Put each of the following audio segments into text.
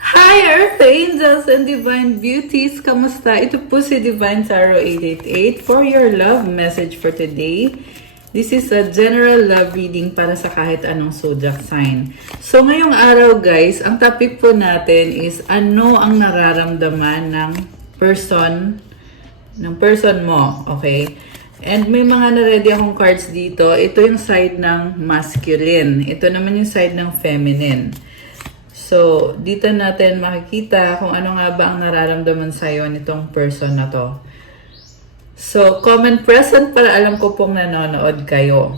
Hi Earth Angels and Divine Beauties! Kamusta? Ito po si Divine Tarot 888 for your love message for today. This is a general love reading para sa kahit anong zodiac sign. So ngayong araw guys, ang topic po natin is ano ang nararamdaman ng person mo, okay? And may mga na-ready akong cards dito. Ito yung side ng masculine. Ito naman yung side ng feminine. So, dito natin makikita kung ano nga ba ang nararamdaman sa'yo nitong person na to. So, comment present para alam ko pong nanonood kayo.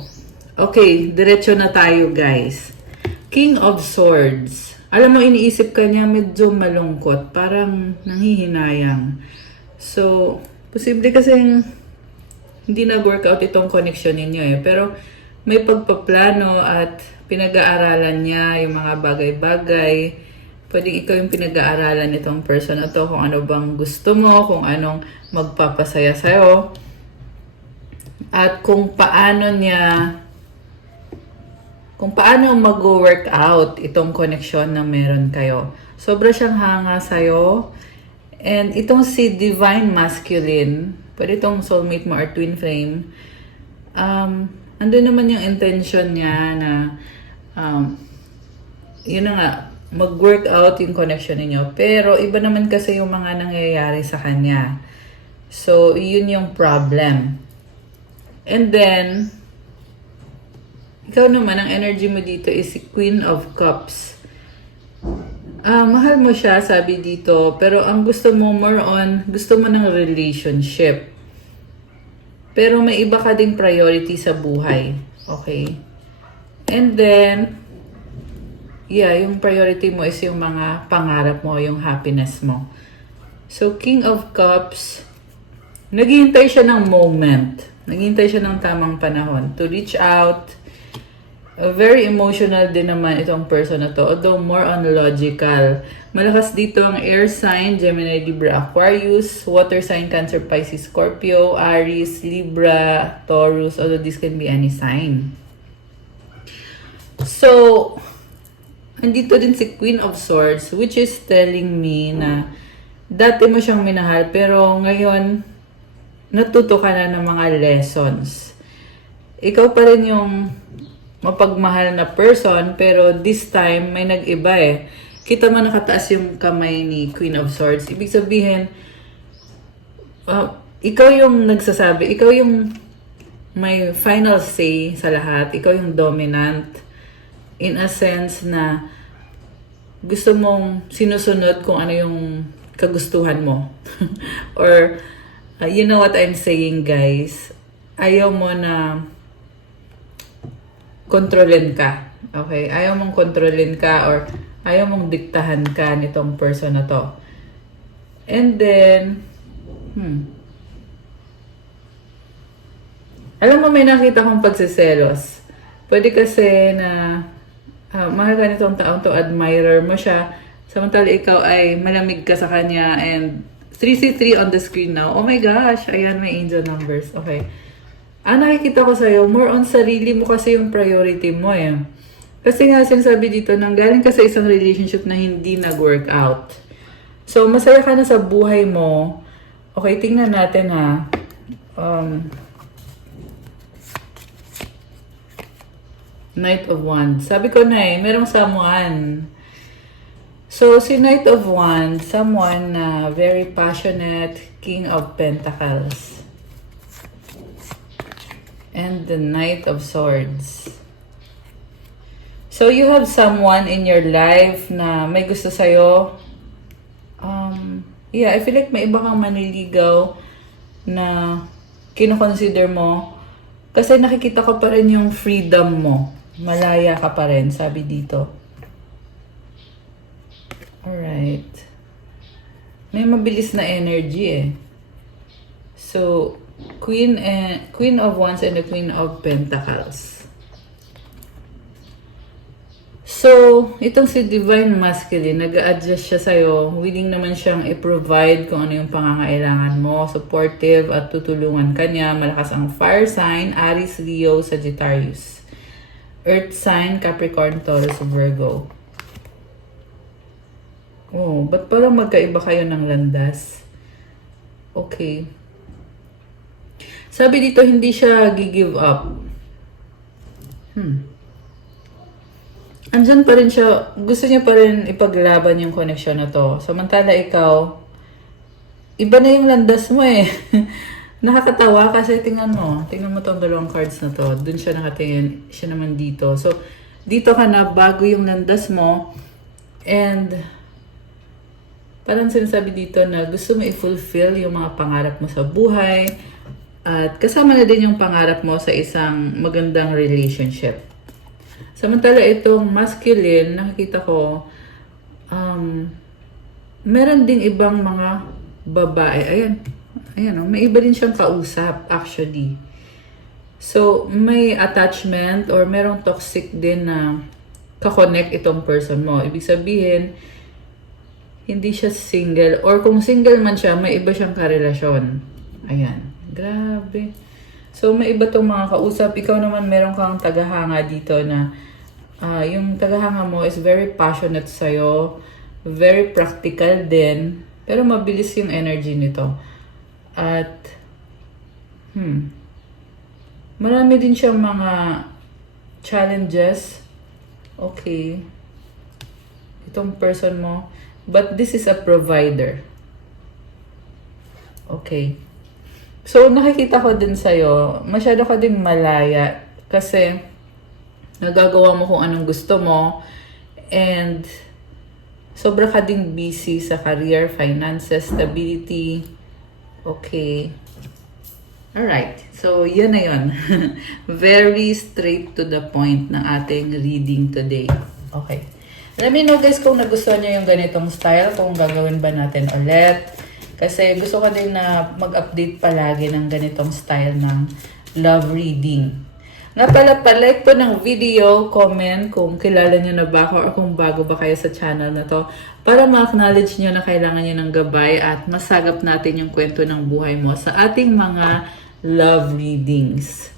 Okay, diretso na tayo guys. King of Swords. Alam mo, iniisip ka niya medyo malungkot. Parang nanghihinayang. So, posible kasing hindi nag-workout itong connection ninyo eh. Pero may pagpaplano at pinag-aaralan niya yung mga bagay-bagay. Pwedeng ikaw yung pinag-aaralan nitong person na to, kung ano bang gusto mo, kung anong magpapasaya sa'yo, at kung paano mag-work out itong connection na meron kayo. Sobra siyang hanga sa'yo. And itong si Divine Masculine, pwede itong soulmate mo or twin flame, andun naman yung intention niya na yun na nga, mag-work out yung connection ninyo. Pero iba naman kasi yung mga nangyayari sa kanya. So, yun yung problem. And then, ikaw naman, ang energy mo dito is si Queen of Cups. Mahal mo siya, sabi dito. Pero ang gusto mo gusto mo ng relationship. Pero may iba ka ding priority sa buhay. Okay? And then, yung priority mo is yung mga pangarap mo, yung happiness mo. So, King of Cups, naghihintay siya ng moment. Naghihintay siya ng tamang panahon to reach out. Very emotional din naman itong person na to, although more on logical. Malakas dito ang air sign, Gemini, Libra, Aquarius, water sign, Cancer, Pisces, Scorpio, Aries, Libra, Taurus, although this can be any sign. So, andito din si Queen of Swords, which is telling me na dati mo siyang minahal, pero ngayon, natuto ka na ng mga lessons. Ikaw pa rin yung mapagmahal na person, pero this time, may nag-iba eh. Kita mo nakataas yung kamay ni Queen of Swords. Ibig sabihin, ikaw yung nagsasabi, ikaw yung may final say sa lahat, ikaw yung dominant, in a sense na gusto mong sinusunod kung ano yung kagustuhan mo. Or, you know what I'm saying guys, ayaw mo na kontrolin ka. Okay? Ayaw mong kontrolin ka or ayaw mong diktahan ka nitong person na to. And then, alam mo, may nakita kong pagsiselos. Pwede kasi na mahal ka nitong taong to, admirer mo siya, samantala ikaw ay malamig ka sa kanya, and 3C3 on the screen now. Oh my gosh, ayan, may angel numbers. Okay. Nakikita ko sa'yo, more on sarili mo kasi yung priority mo eh. Kasi nga, sinasabi dito, nanggaling ka sa isang relationship na hindi nag-work out. So, masaya ka na sa buhay mo. Okay, tingnan natin ha. Knight of Wands. Sabi ko na eh, merong someone. So, si Knight of Wands, someone na very passionate, King of Pentacles. And the Knight of Swords. So, you have someone in your life na may gusto sa'yo. I feel like may iba kang maniligaw na kinoconsider mo. Kasi nakikita ko pa rin yung freedom mo. Malaya ka pa rin, sabi dito. Alright. May mabilis na energy eh. So, Queen of Wands and the Queen of Pentacles. So, itong si Divine Masculine, nag-a-adjust siya sa'yo. Willing naman siyang i-provide kung ano yung pangangailangan mo. Supportive at tutulungan ka niya. Malakas ang fire sign, Aries, Leo, Sagittarius. Earth sign, Capricorn, Taurus, Virgo. Oh, ba't parang magkaiba kayo ng landas? Okay. Sabi dito, hindi siya gi-give up. Andyan pa rin siya, gusto niya pa rin ipaglaban yung connection na to. Samantala ikaw, iba na yung landas mo eh. Nakakatawa kasi tingnan mo tong dalawang cards na to. Dun siya nakatingin, siya naman dito. So, dito ka na bago yung landas mo and parang sinasabi dito na gusto mo i-fulfill yung mga pangarap mo sa buhay at kasama na din yung pangarap mo sa isang magandang relationship. Samantala itong masculine, nakikita ko, meron ding ibang mga babae. Ayan, may iba din siyang kausap actually. So, may attachment or merong toxic din na kakonect itong person mo. Ibig sabihin, hindi siya single. Or kung single man siya, may iba siyang karelasyon. Ayan. Grabe. So, may iba tong mga kausap. Ikaw naman meron kang tagahanga dito na yung tagahanga mo is very passionate sa'yo. Very practical din. Pero mabilis yung energy nito. At, marami din siyang mga challenges. Okay. Itong person mo. But this is a provider. Okay. So, nakikita ko din sa'yo, masyado ka ding malaya kasi nagagawa mo kung anong gusto mo and sobra ka ding busy sa career, finances, stability. Okay. Alright. So, yan na yun. Very straight to the point ng ating reading today. Okay. Let me know guys kung nagustuhan niyo yung ganitong style, kung gagawin ba natin ulit. Kasi gusto ko din na mag-update palagi ng ganitong style ng love reading. Nga pala, palike po ng video, comment kung kilala niyo na ba ako or kung bago ba kayo sa channel na to para ma-acknowledge niyo na kailangan niyo ng gabay at masagap natin yung kwento ng buhay mo sa ating mga love readings.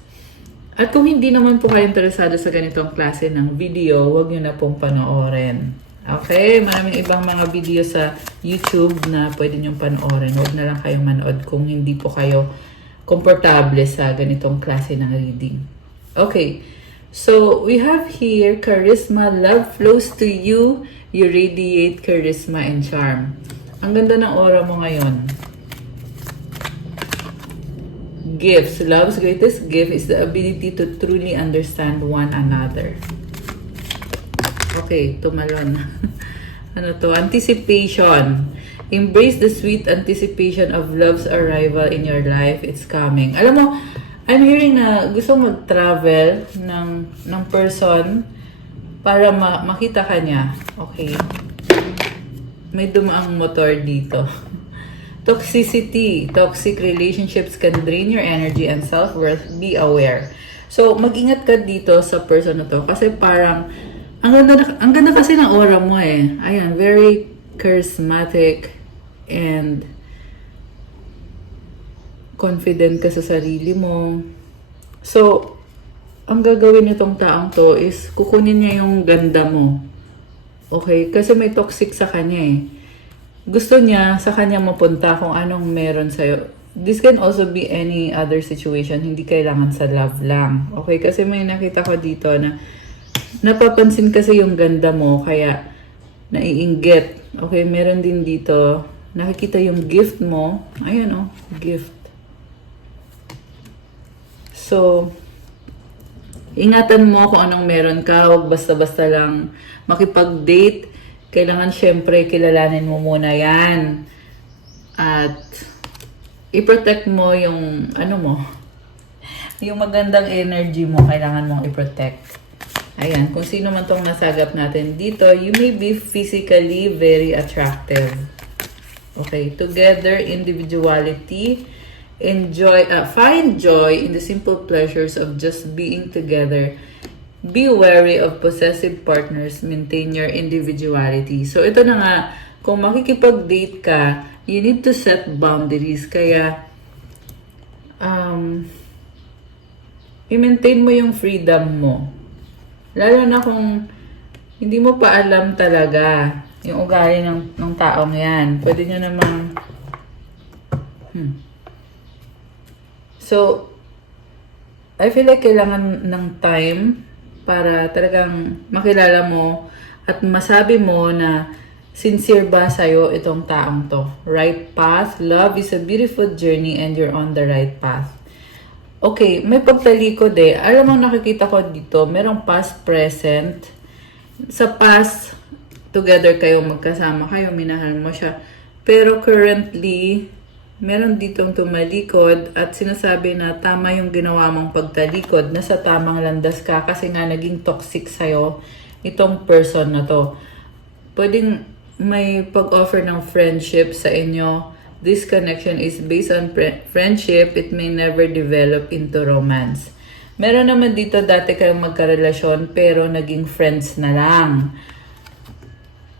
At kung hindi naman po kayo interesado sa ganitong klase ng video, huwag nyo na pong panoorin. Okay? Maraming ibang mga video sa YouTube na pwede nyo panoorin. Huwag na lang kayong manood kung hindi po kayo komportable sa ganitong klase ng reading. Okay. So, we have here, Charisma, love flows to you. You radiate charisma and charm. Ang ganda ng aura mo ngayon. Gifts. Love's greatest gift is the ability to truly understand one another. Okay, tumalon. Ano to? Anticipation. Embrace the sweet anticipation of love's arrival in your life. It's coming. Alam mo, I'm hearing na gusto mag-travel ng person para makita ka niya. Okay. May dumaang motor dito. Toxicity. Toxic relationships can drain your energy and self-worth. Be aware. So, mag-ingat ka dito sa person na to. Kasi parang, ang ganda kasi ng aura mo eh. Ayan, very charismatic and confident ka sa sarili mo. So, ang gagawin nitong taong to is kukunin niya yung ganda mo. Okay? Kasi may toxic sa kanya eh. Gusto niya sa kanya mapunta kung anong meron sa'yo. This can also be any other situation. Hindi kailangan sa love lang. Okay? Kasi may nakita ko dito na napapansin kasi yung ganda mo kaya naiinggit. Okay? Meron din dito nakikita yung gift mo. Ayan oh, gift. So, ingatan mo kung anong meron ka. Huwag basta-basta lang makipag-date. Kailangan syempre kilalanin mo muna yan. At i-protect mo yung ano mo. Yung magandang energy mo, kailangan mong i-protect. Ayan, kung sino man tong nasagap natin dito, you may be physically very attractive. Okay, together, individuality, find joy in the simple pleasures of just being together. Be wary of possessive partners. Maintain your individuality. So, ito na nga. Kung makikipag-date ka, you need to set boundaries. Kaya, i-maintain mo yung freedom mo. Lalo na kung hindi mo pa alam talaga yung ugali ng taong yan. Pwede nyo namang... So, I feel like kailangan ng time para talagang makilala mo at masabi mo na sincere ba sa'yo itong taong to. Right path. Love is a beautiful journey and you're on the right path. Okay, may pagtalikod eh. Alam mo, nakikita ko dito, merong past, present. Sa past, together kayo, magkasama kayo, minahal mo siya. Pero currently, meron ditong tumalikod at sinasabi na tama yung ginawa mong pagtalikod, nasa tamang landas ka kasi nga naging toxic sa'yo itong person na to. Pwedeng may pag-offer ng friendship sa inyo. This connection is based on friendship. It may never develop into romance. Meron naman dito dati kayong magkarelasyon pero naging friends na lang.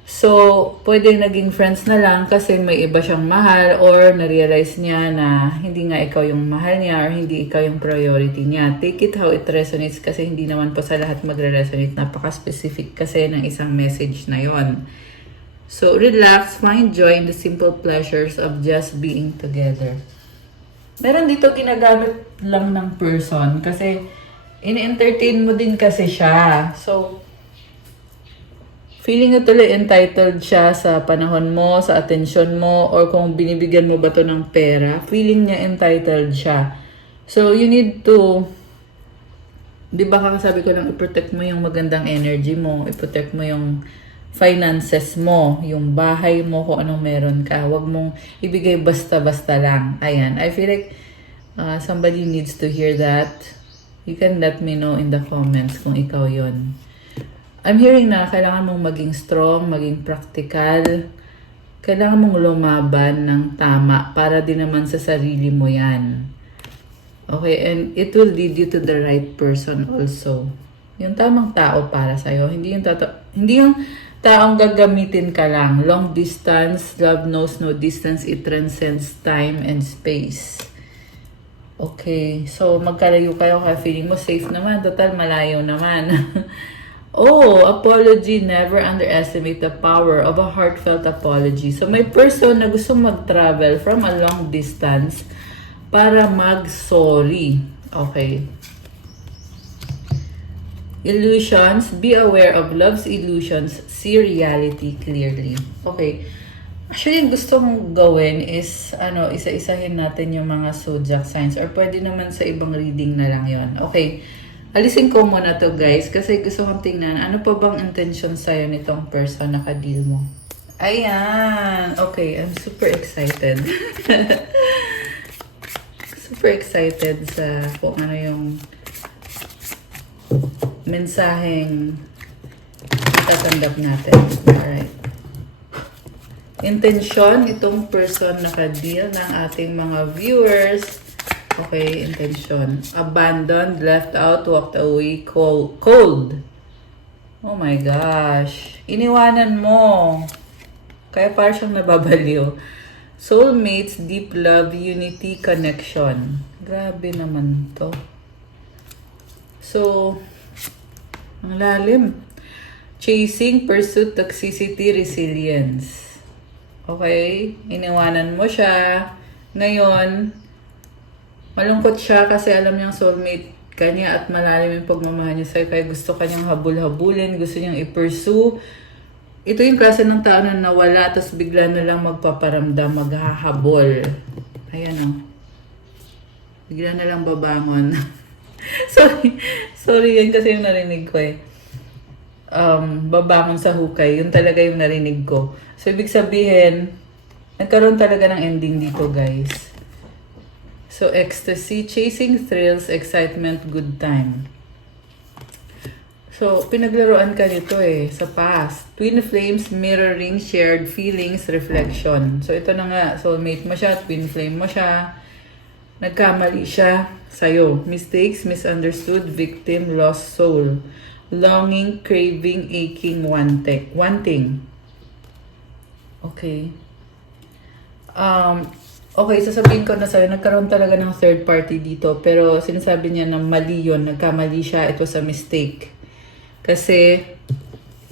So, pwedeng naging friends na lang kasi may iba siyang mahal or na-realize niya na hindi nga ikaw yung mahal niya or hindi ikaw yung priority niya. Take it how it resonates kasi hindi naman po sa lahat magre-resonate. Napaka-specific kasi ng isang message na yon. So, relax, find joy in the simple pleasures of just being together. Meron dito ginagamit lang ng person kasi ini-entertain mo din kasi siya. So, feeling nyo tuloy entitled siya sa panahon mo, sa atensyon mo, or kung binibigyan mo ba to ng pera, feeling niya entitled siya. So, you need to, di ba kakasabi ko lang, i-protect mo yung magandang energy mo, i-protect mo yung finances mo, yung bahay mo, kung anong meron ka. Huwag mong ibigay basta-basta lang. Ayan, I feel like somebody needs to hear that. You can let me know in the comments kung ikaw yon. I'm hearing na kailangan mong maging strong, maging practical. Kailangan mong lumaban ng tama para din naman sa sarili mo yan. Okay, and it will lead you to the right person also. Yung tamang tao para sa'yo. Hindi yung taong gagamitin ka lang. Long distance, love knows no distance. It transcends time and space. Okay, so magkalayo kayo kaya feeling mo safe naman. Total, malayo naman. Oh, apology. Never underestimate the power of a heartfelt apology. So, may person na gusto mag-travel from a long distance para mag-sorry. Okay. Illusions. Be aware of love's illusions. See reality clearly. Okay. Actually, yung gusto mong gawin is, isa-isahin natin yung mga zodiac signs or pwede naman sa ibang reading na lang yon. Okay. Alisin ko muna to guys kasi gusto kong tingnan ano pa bang intention sa'yo nitong person na ka-deal mo. Ayan! Okay, I'm super excited. Super excited sa kung ano yung mensaheng itatanggap natin. Alright. Intention itong person na ka-deal ng ating mga viewers. Okay, intention. Abandoned, left out, walked away, cold. Oh my gosh. Iniwanan mo. Kaya parang siyang nababaliw. Soulmates, deep love, unity, connection. Grabe naman to. So, ang lalim. Chasing, pursuit, toxicity, resilience. Okay? Iniwanan mo siya. Ngayon, malungkot siya kasi alam niyang soulmate kanya at malalim yung pagmamahal niya sa'yo. Kaya gusto kanyang habul-habulin, gusto niyang i-pursue. Ito yung klase ng tao na nawala, tapos bigla na lang magpaparamdam, maghahabol. Ayan o. Bigla na lang babangon. Sorry yan kasi yung narinig ko eh. Babangon sa hukay. Yun talaga yung narinig ko. So, ibig sabihin, nagkaroon talaga ng ending dito, guys. So, ecstasy, chasing thrills, excitement, good time. So, pinaglaruan ka nito eh, sa past. Twin flames, mirroring, shared feelings, reflection. So, ito na nga, soulmate mo siya, twin flame mo siya. Nagkamali siya sa'yo. Mistakes, misunderstood, victim, lost soul. Longing, craving, aching, wanting. Okay. Okay, sasabihin ko na sa'yo, nagkaroon talaga ng third party dito. Pero sinasabi niya na mali yun, nagkamali siya, it was a mistake. Kasi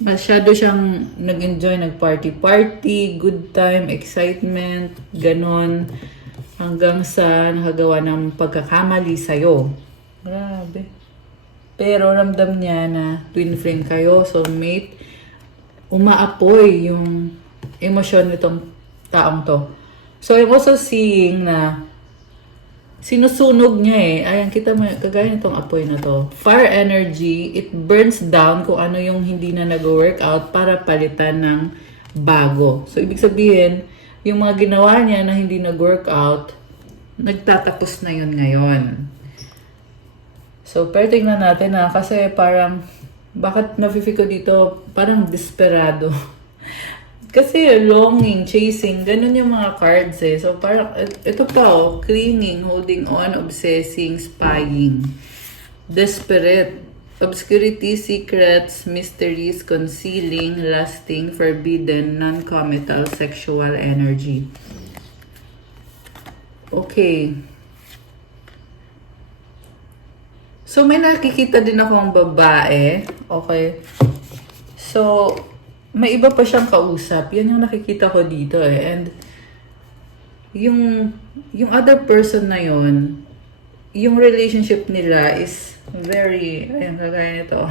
Masyado siyang nag-enjoy, nag-party-party, good time, excitement, ganon. Hanggang sa nakagawa ng pagkakamali sa'yo. Grabe. Pero ramdam niya na twin flame kayo, soulmate. Umaapoy yung emosyon nitong taong to. So, I'm also seeing na sinusunog niya eh. Ayan, kita mo, kagaya nitong apoy na to. Fire energy, it burns down kung ano yung hindi na nag-workout para palitan ng bago. So, ibig sabihin, yung mga ginawa niya na hindi nag-workout, nagtatapos na yun ngayon. So, pero tingnan natin na kasi parang, bakit nafe-feel ko dito, parang desperado. Kasi longing, chasing, ganun yung mga cards eh. So parang, ito pa oh, clinging, holding on, obsessing, spying. Desperate, obscurity, secrets, mysteries, concealing, lasting, forbidden, non-committal, sexual energy. Okay. So may nakikita din akong babae. Okay. So, may iba pa siyang kausap. Yan yung nakikita ko dito eh. And yung other person na yon, yung relationship nila is very, ayun, kagaya nito.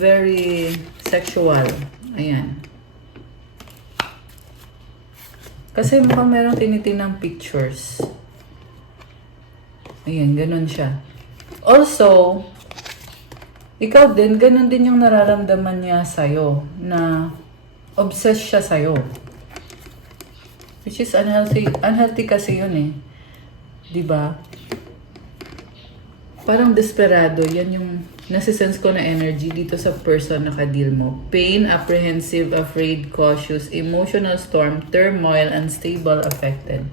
Very sexual. Ayan. Kasi mukhang merong tinitinang pictures. Ayan, ganun siya. Also, ikaw din, ganun din yung nararamdaman niya sa'yo, na obsessed siya sa'yo. Which is unhealthy. Unhealthy kasi yun eh. Diba? Parang desperado. Yan yung nasisense ko na energy dito sa person na ka-deal mo. Pain, apprehensive, afraid, cautious, emotional storm, turmoil, unstable, affected.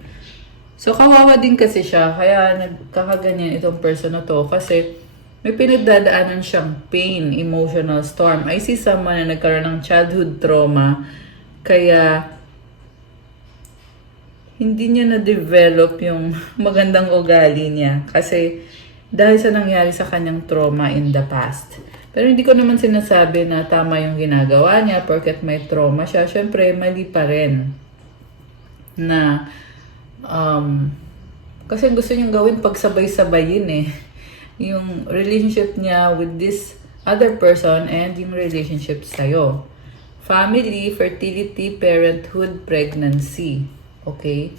So, kawawa din kasi siya. Kaya nagkakaganyan itong person na to. Kasi may pinagdadaanan siyang pain, emotional storm. I see someone na nagkaroon ng childhood trauma, kaya hindi niya na-develop yung magandang ugali niya. Kasi dahil sa nangyari sa kanyang trauma in the past. Pero hindi ko naman sinasabi na tama yung ginagawa niya porket may trauma siya. Siyempre, mali pa rin. Na, kasi gusto niyang gawin pagsabay-sabayin eh. Yung relationship niya with this other person and yung relationship sa'yo. Family, fertility, parenthood, pregnancy. Okay?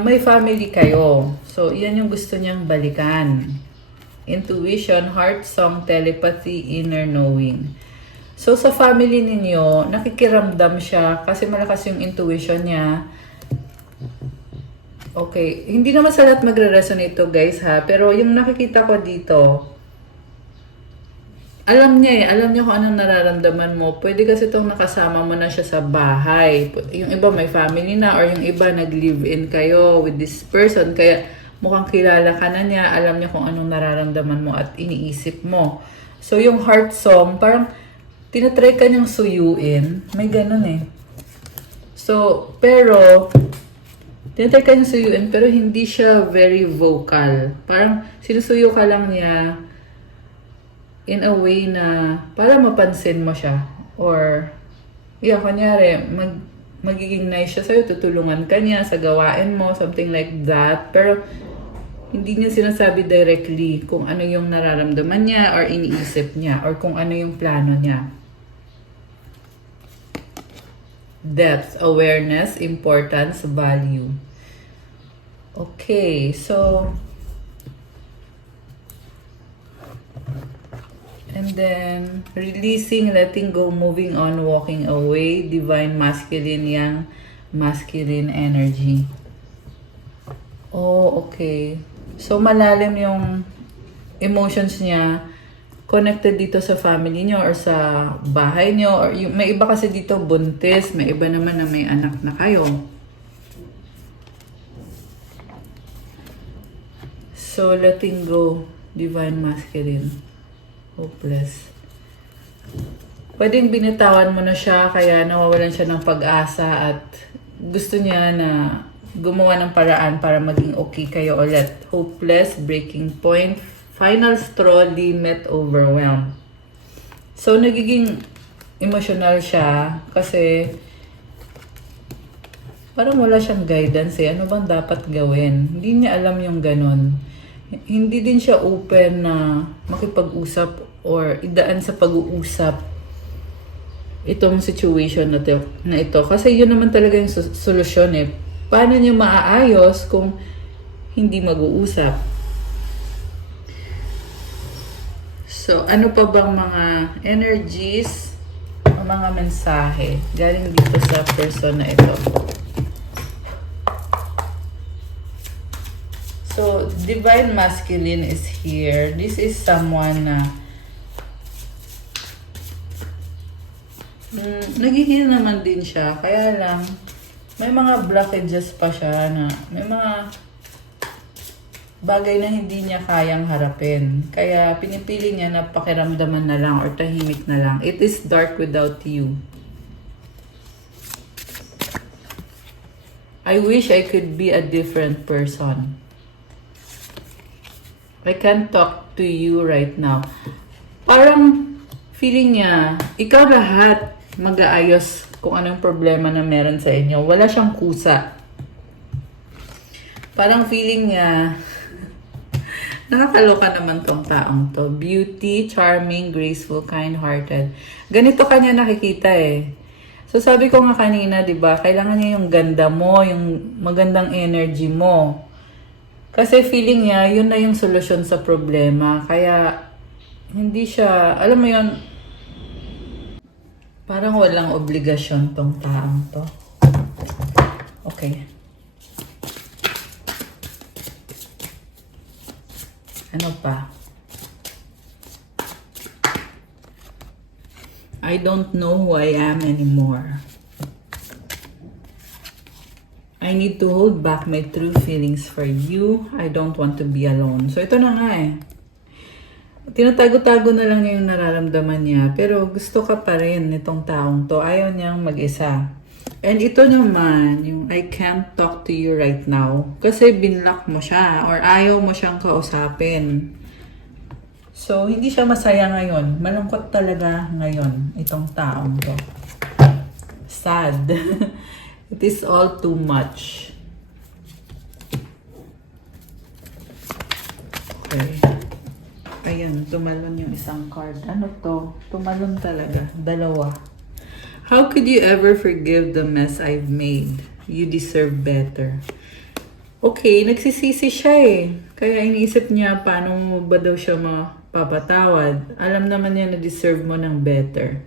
May family kayo. So, yan yung gusto niyang balikan. Intuition, heart song, telepathy, inner knowing. So, sa family ninyo, nakikiramdam siya kasi malakas yung intuition niya. Okay, hindi naman sa lahat magre-resonate to guys ha, pero yung nakikita ko dito, alam niya eh, alam niya kung anong nararamdaman mo. Pwede kasi itong nakasama mo na siya sa bahay. Yung iba may family na or yung iba nag-live-in kayo with this person, kaya mukhang kilala ka na niya, alam niya kung anong nararamdaman mo at iniisip mo. So yung heart song, parang tinatry ka niyang suyuin, may ganun eh. So, pero tinatry ka niyang suyuin, pero hindi siya very vocal. Parang sinusuyo ka lang niya in a way na para mapansin mo siya. Or, yeah, kunyari, magiging nice siya sa'yo, tutulungan ka niya sa gawain mo, something like that. Pero, hindi niya sinasabi directly kung ano yung nararamdaman niya or iniisip niya or kung ano yung plano niya. Depth, awareness, importance, value. Okay, so and then releasing, letting go, moving on, walking away, divine masculine, yang masculine energy. Oh, okay. So malalim yung emotions niya connected dito sa family niyo or sa bahay niyo or yung, may iba kasi dito buntis, may iba naman na may anak na kayo. So, letting go, divine masculine, hopeless. Pwedeng binitawan mo na siya, kaya nawawalan siya ng pag-asa at gusto niya na gumawa ng paraan para maging okay kayo ulit. Hopeless, breaking point, final straw, limit, overwhelmed. So, nagiging emotional siya kasi parang wala siyang guidance eh. Ano bang dapat gawin? Hindi niya alam yung ganun. Hindi din siya open na makipag-usap or idaan sa pag-uusap itong situation na ito. Kasi yun naman talaga yung solusyon eh. Paano niya maaayos kung hindi mag-uusap? So, ano pa bang mga energies o mga mensahe galing dito sa person na ito? So, Divine Masculine is here. This is someone na nagiging naman din siya. Kaya lang, may mga blockages pa siya na may mga bagay na hindi niya kayang harapin. Kaya pinipili niya na pakiramdaman na lang or tahimik na lang. It is dark without you. I wish I could be a different person. I can't talk to you right now. Parang feeling niya, ikaw lahat mag-aayos kung anong problema na meron sa inyo. Wala siyang kusa. Parang feeling niya, nakakaloka naman tong taong to. Beauty, charming, graceful, kind-hearted. Ganito kanya nakikita eh. So sabi ko nga kanina, di ba, kailangan niya yung ganda mo, yung magandang energy mo. Kasi feeling niya, yun na yung solusyon sa problema. Kaya, hindi siya, alam mo yun, parang walang obligasyon tong taong to. Okay. Ano pa? I don't know who I am anymore. I need to hold back my true feelings for you. I don't want to be alone. So, ito na nga eh. Tinatago-tago na lang niya yung nararamdaman niya. Pero gusto ka pa rin nitong taong to. Ayaw niyang mag-isa. And ito naman, yung I can't talk to you right now. Kasi binlock mo siya or ayaw mo siyang kausapin. So, hindi siya masaya ngayon. Malungkot talaga ngayon itong taong to. Sad. It is all too much. Okay. Ayan, tumalon yung isang card. Ano to? Tumalon talaga. Dalawa. How could you ever forgive the mess I've made? You deserve better. Okay, nagsisisi siya eh. Kaya iniisip niya paano mo ba daw siya mapapatawad. Alam naman niya na deserve mo ng better.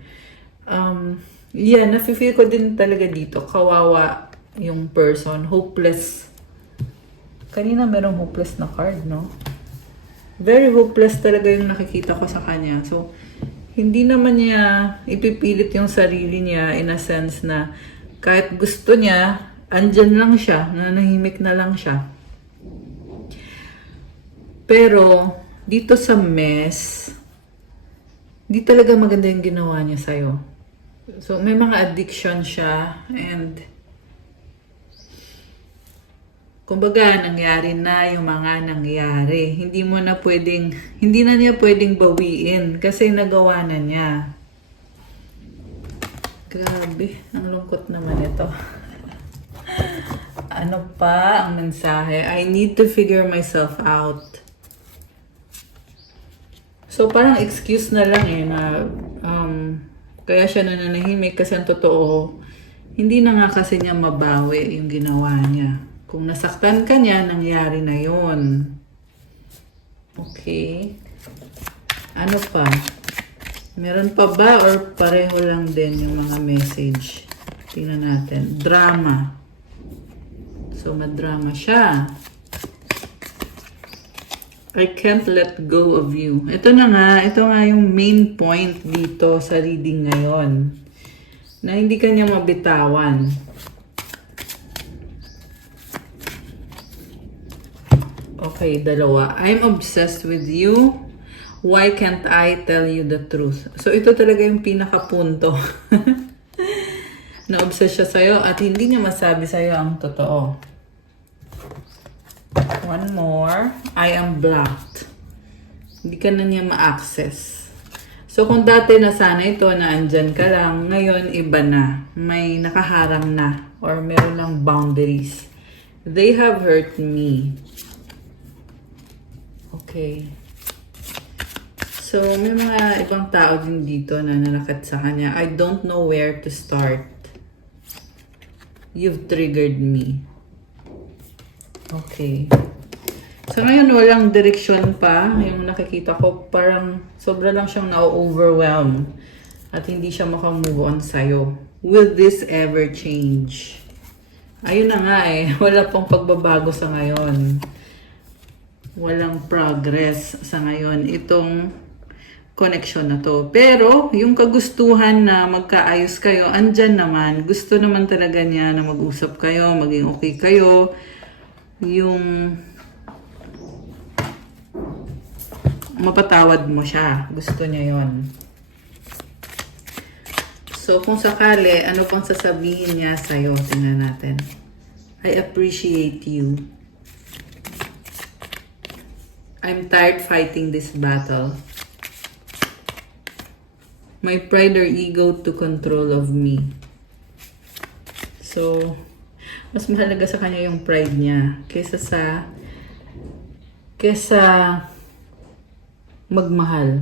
Yeah, nafe-feel ko din talaga dito. Kawawa yung person. Hopeless. Kanina merong hopeless na card, no? Very hopeless talaga yung nakikita ko sa kanya. So, hindi naman niya ipipilit yung sarili niya in a sense na kahit gusto niya, andyan lang siya, nanahimik na lang siya. Pero, dito sa mess, di talaga maganda yung ginawa niya sa'yo. So, may mga addiction siya and kumbaga, nangyari na yung mga nangyari. Hindi na niya pwedeng bawiin kasi nagawa na niya. Grabe, ang lungkot naman ito. Ano pa ang mensahe? I need to figure myself out. So, parang excuse na lang eh na kaya siya nananahimik kasi ang totoo, hindi na nga kasi niya mabawi yung ginawa niya. Kung nasaktan ka niya, nangyari na yon. Okay. Ano pa? Meron pa ba or pareho lang din yung mga message? Tingnan natin. Drama. So, madrama siya. I can't let go of you. Ito nga yung main point dito sa reading ngayon. Na hindi ka niya mabitawan. Okay, dalawa. I'm obsessed with you. Why can't I tell you the truth? So, ito talaga yung pinakapunto. Na-obsess siya sa'yo at hindi niya masabi sa'yo ang totoo. One more. I am blocked. Hindi ka na niya ma-access. So kung dati na sana ito na andyan ka lang, ngayon iba na. May nakaharang na or meron lang boundaries. They have hurt me. Okay. So may mga ibang tao din dito na nalakat sa kanya. I don't know where to start. You've triggered me. Okay. So ngayon walang direksyon pa. Yung nakikita ko parang sobra lang siyang na-overwhelm at hindi siya makamove on sa'yo. Will this ever change? Ayun na nga eh. Wala pong pagbabago sa ngayon. Walang progress sa ngayon. Itong connection na to. Pero yung kagustuhan na magkaayos kayo, andyan naman. Gusto naman talaga niya na mag-usap kayo, maging okay kayo. Yung mapatawad mo siya. Gusto niya yon. So, kung sakali, ano pang sasabihin niya sa'yo? Tingnan natin. I appreciate you. I'm tired fighting this battle. My pride or ego to control of me. So, mas mahalaga sa kanya yung pride niya kesa magmahal.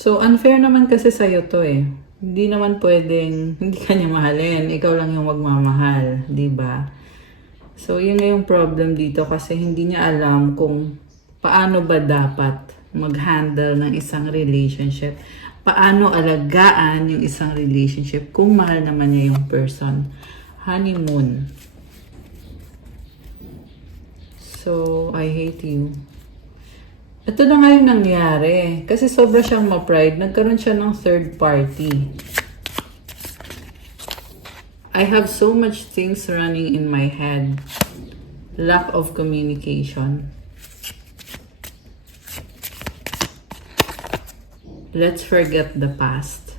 So, unfair naman kasi sa'yo to eh. Hindi naman pwedeng, hindi ka niya mahalin. Ikaw lang yung magmamahal. Diba? So, yun na yung problem dito kasi hindi niya alam kung paano ba dapat mag-handle ng isang relationship. Paano alagaan yung isang relationship kung mahal naman niya yung person. Honeymoon. So, I hate you. Ito na nga yung nangyari. Kasi sobra siyang ma-pride. Nagkaroon siya ng third party. I have so much things running in my head. Lack of communication. Let's forget the past.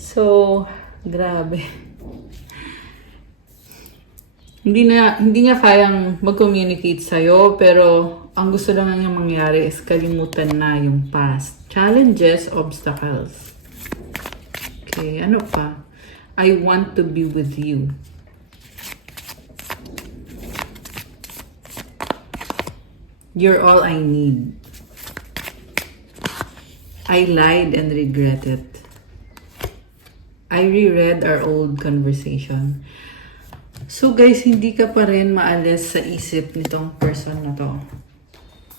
So, grabe. Hindi niya kayang mag-communicate sa'yo, pero ang gusto lang niyang mangyari is kalimutan na yung past. Challenges, obstacles. Okay, ano pa? I want to be with you. You're all I need. I lied and regret it. I reread our old conversation. So guys, hindi ka pa rin maalis sa isip nitong person na to.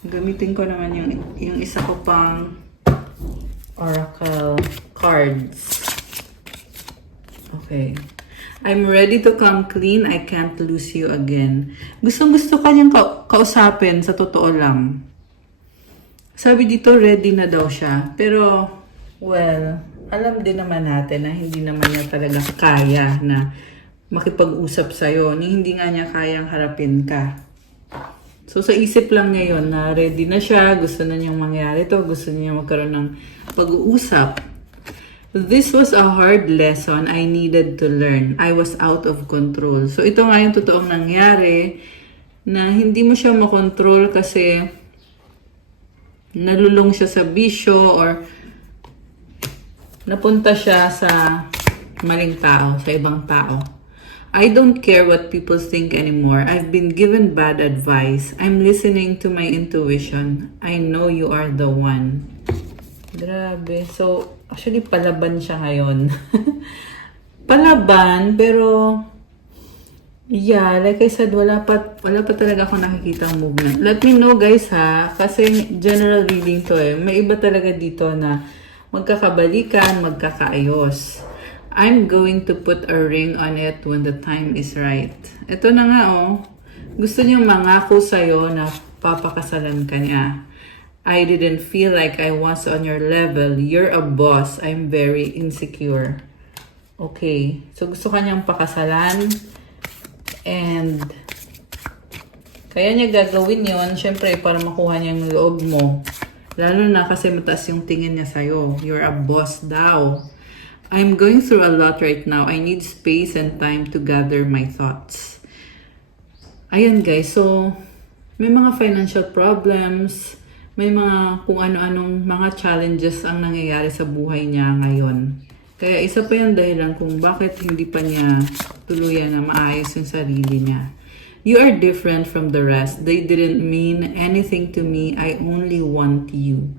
Gamitin ko naman yung isa ko pang oracle cards. Okay. I'm ready to come clean. I can't lose you again. Gustong-gusto ka niyang kausapin sa totoo lang. Sabi dito, ready na daw siya. Pero, well, alam din naman natin na hindi naman niya talaga kaya na makipag-usap sa'yo. Hindi nga niya kayang harapin ka. So, sa isip lang niya yun na ready na siya, gusto na niyang mangyari to, gusto niya magkaroon ng pag-uusap. This was a hard lesson I needed to learn. I was out of control. So, ito nga yung totoong nangyari na hindi mo siya makontrol kasi nalulong siya sa bisyo or napunta siya sa maling tao, sa ibang tao. I don't care what people think anymore. I've been given bad advice. I'm listening to my intuition. I know you are the one. Grabe. So, actually, palaban siya ngayon. Palaban, pero yeah, like I said, wala pa talaga ako nakikitang movement. Let me know guys ha, kasi general reading to eh. May iba talaga dito na magkakabalikan, magkakaayos. I'm going to put a ring on it when the time is right. Ito na nga oh. Gusto niyang mangako sa'yo na papakasalan ka niya. I didn't feel like I was on your level. You're a boss. I'm very insecure. Okay. So gusto ka niyang pakasalan. And kaya niya gagawin yon syempre para makuha niya yung loob mo. Lalo na kasi mataas yung tingin niya sa'yo. You're a boss daw. I'm going through a lot right now. I need space and time to gather my thoughts. Ayan guys, so may mga financial problems, may mga kung ano-anong mga challenges ang nangyayari sa buhay niya ngayon. Kaya isa pa yung dahilan kung bakit hindi pa niya tuluyan na maayos yung sarili niya. You are different from the rest. They didn't mean anything to me. I only want you.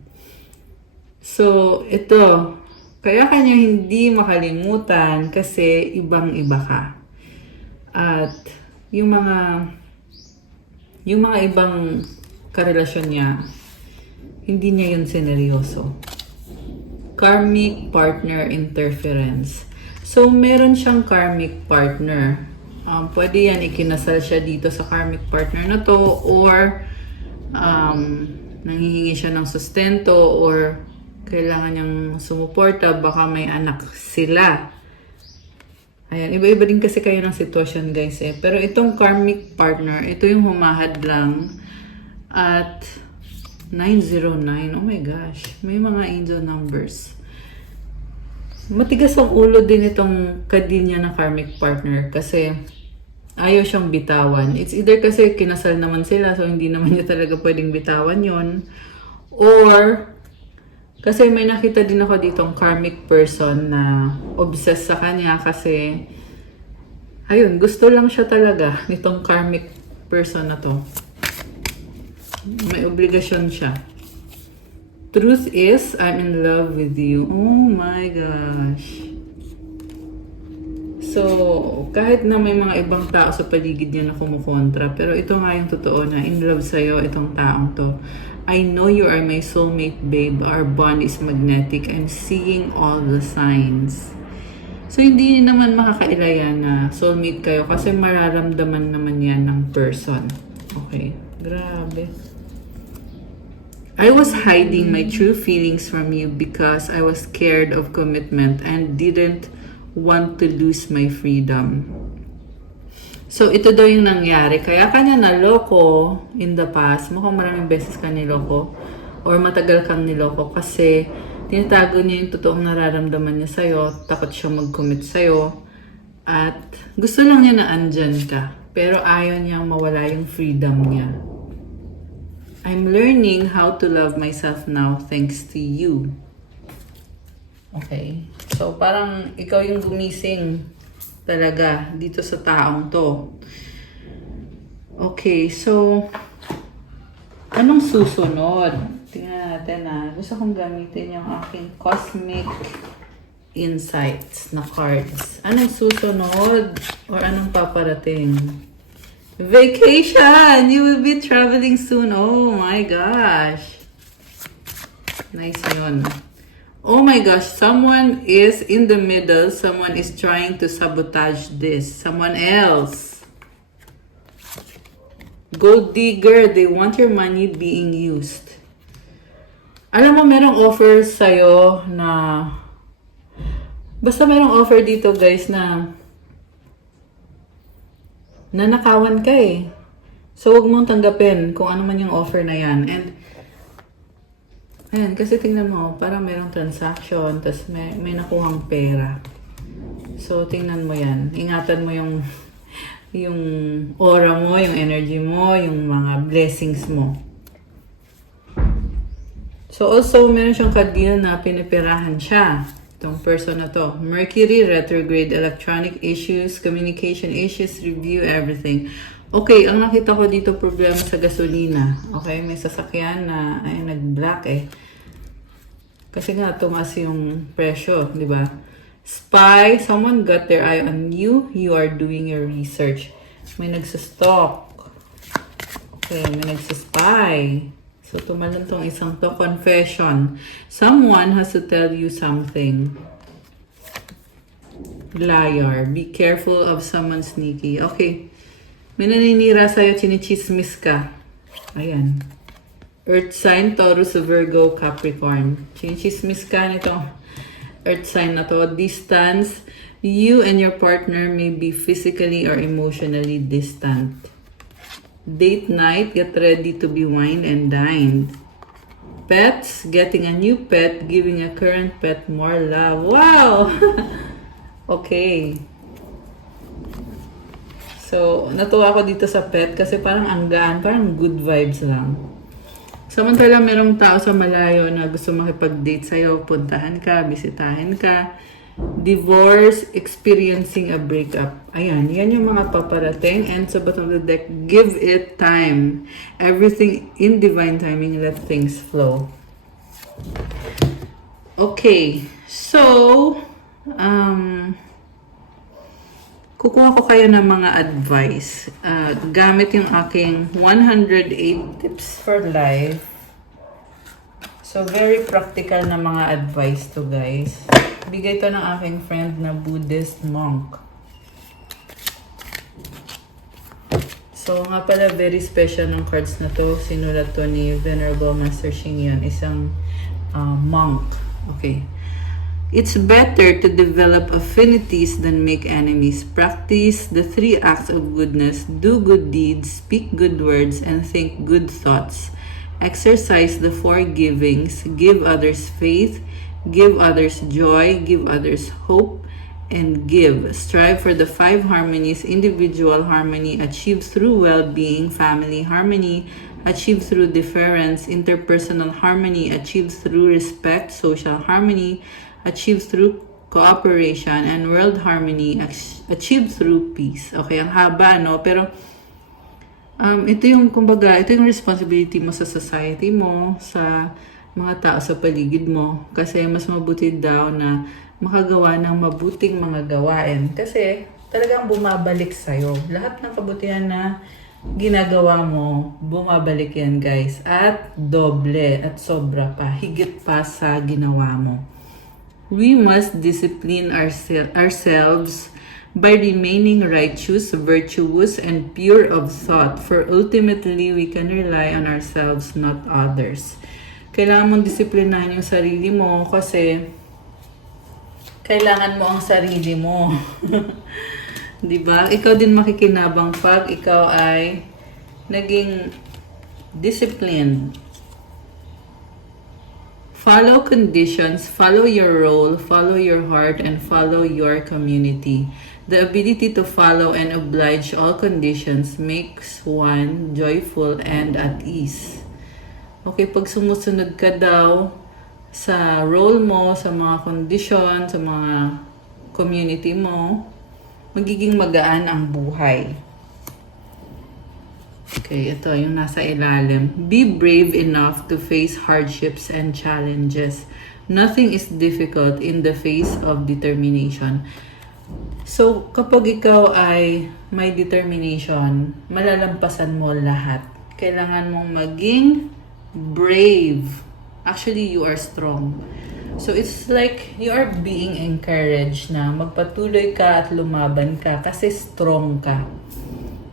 So, ito. Kaya kanya hindi makalimutan kasi ibang-iba ka. At yung mga ibang karelasyon niya, hindi niya yun sineryoso. Karmic partner interference. So, meron siyang karmic partner. Pwede yan, ikinasal siya dito sa karmic partner na to, or nanghihingi siya ng sustento, or kailangan niyang sumuporta, baka may anak sila. Ayan, iba-iba din kasi kayo ng sitwasyon, guys, eh. Pero itong karmic partner, ito yung humahad lang at 909. Oh my gosh, may mga angel numbers. Matigas ang ulo din itong kadil niya na karmic partner kasi ayaw siyang bitawan. It's either kasi kinasal naman sila, so hindi naman niya talaga pwedeng bitawan yon, or kasi may nakita din ako ditong karmic person na obsessed sa kanya kasi ayun, gusto lang siya talaga nitong karmic person na to. May obligasyon siya. Truth is, I'm in love with you. Oh my gosh. So, kahit na may mga ibang tao sa paligid niya na kumukontra, pero ito nga yung totoo na in love sa'yo itong taong to. I know you are my soulmate, babe. Our bond is magnetic. I'm seeing all the signs. So, hindi naman makakailayan na soulmate kayo kasi mararamdaman naman yan ng person. Okay. Grabe. I was hiding my true feelings from you because I was scared of commitment and didn't want to lose my freedom. So, ito daw yung nangyari. Kaya kanya naloko in the past. Mukhang maraming beses ka niloko or matagal kang niloko kasi tinatago niya yung totoong nararamdaman niya sa'yo. Takot siya mag-commit sa'yo. At gusto lang niya na andyan ka. Pero ayaw niyang mawala yung freedom niya. I'm learning how to love myself now thanks to you. Okay. So, parang ikaw yung gumising talaga dito sa taong to. Okay. So, anong susunod? Tingnan natin na. Gusto kong gamitin yung aking Cosmic Insights na cards. Anong susunod? Or anong paparating? Vacation! You will be traveling soon. Oh my gosh. Nice yun. Oh my gosh, someone is in the middle. Someone is trying to sabotage this. Someone else. Gold digger, they want your money being used. Alam mo, merong offer sa'yo na... Basta merong offer dito, guys, na nanakawan ka eh. So, huwag mong tanggapin kung ano man yung offer na yan. And, ayan, kasi tingnan mo, parang merong transaction, tas may nakuhang pera. So, tingnan mo yan. Ingatan mo yung aura mo, yung energy mo, yung mga blessings mo. So, also, meron siyang kadil na pinipirahan siya. Itong person na to. Mercury, retrograde, electronic issues, communication issues, review everything. Okay, ang nakita ko dito problema sa gasolina. Okay, may sasakyan na ay nag-black eh. Kasi nga tumaas yung presyo, di ba? Spy, someone got their eye on you. You are doing your research. May nagsa-stalk. Okay, may nagsa-spy. So, tumalon tong isang to. Confession. Someone has to tell you something. Liar. Be careful of someone sneaky. Okay. May naninira sa'yo, chinichismis ka. Ayan. Earth sign, Taurus, Virgo, Capricorn. Chinichismis ka nitong Earth sign na to. Distance. You and your partner may be physically or emotionally distant. Date night, get ready to be wined and dined. Pets, getting a new pet, giving a current pet more love. Wow! Okay. So, natuwa ako dito sa pet kasi parang anggaan, parang good vibes lang. Samantala, merong tao sa malayo na gusto makipag-date sa'yo, puntahan ka, bisitahin ka. Divorce, experiencing a breakup. Ayan, yan yung mga paparating. And sa bottom of the deck, give it time. Everything in divine timing, let things flow. Okay, so, kukuha ko kayo ng mga advice. Gamit yung aking 108 tips for life. So, very practical na mga advice to, guys. Bigay to ng aking friend na Buddhist monk. So, nga pala, very special ng cards na to. Sinulat to ni Venerable Master Xing Yun, isang monk. Okay. It's better to develop affinities than make enemies. Practice the 3 acts of goodness. Do good deeds, speak good words, and think good thoughts. Exercise the 4 givings. Give others faith. Give others joy. Give others hope. And give. Strive for the 5 harmonies. Individual harmony achieved through well-being. Family harmony achieved through deference. Interpersonal harmony achieved through respect. Social harmony achieved through cooperation, and world harmony achieved through peace. Okay, ang haba, no? Pero, ito yung, kumbaga, ito yung responsibility mo sa society mo, sa mga tao sa paligid mo. Kasi mas mabuti daw na makagawa ng mabuting mga gawain. Kasi, talagang bumabalik sa'yo. Lahat ng kabutihan na ginagawa mo, bumabalik yan, guys. At doble, at sobra pa, higit pa sa ginawa mo. We must discipline ourselves by remaining righteous, virtuous, and pure of thought, for ultimately we can rely on ourselves, not others. Kailangan mong disiplinahin yung sarili mo kasi kailangan mo ang sarili mo. Diba? Ikaw din makikinabang pag ikaw ay naging disciplined. Follow conditions, follow your role, follow your heart, and follow your community. The ability to follow and oblige all conditions makes one joyful and at ease. Okay, pag sumusunod ka daw sa role mo, sa mga condition, sa mga community mo, magiging magaan ang buhay. Okay, ito yung nasa ilalim. Be brave enough to face hardships and challenges. Nothing is difficult in the face of determination. So, kapag ikaw ay may determination, malalampasan mo lahat. Kailangan mong maging brave. Actually, you are strong. So, it's like you are being encouraged na magpatuloy ka at lumaban ka kasi strong ka.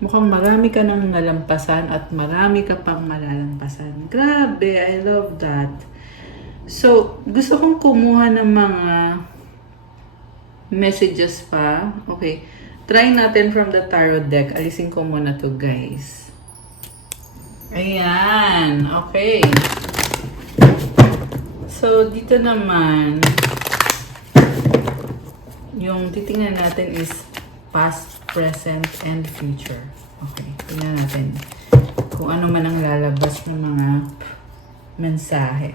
Mukhang marami ka nang nalampasan at marami ka pang malalampasan. Grabe, I love that. So, gusto kong kumuha ng mga messages pa. Okay, try natin from the tarot deck. Alisin ko muna to, guys. Ayan, okay. So, dito naman, yung titingnan natin is past, present, and future. Okay, tingnan natin kung ano man ang lalabas ng mga mensahe.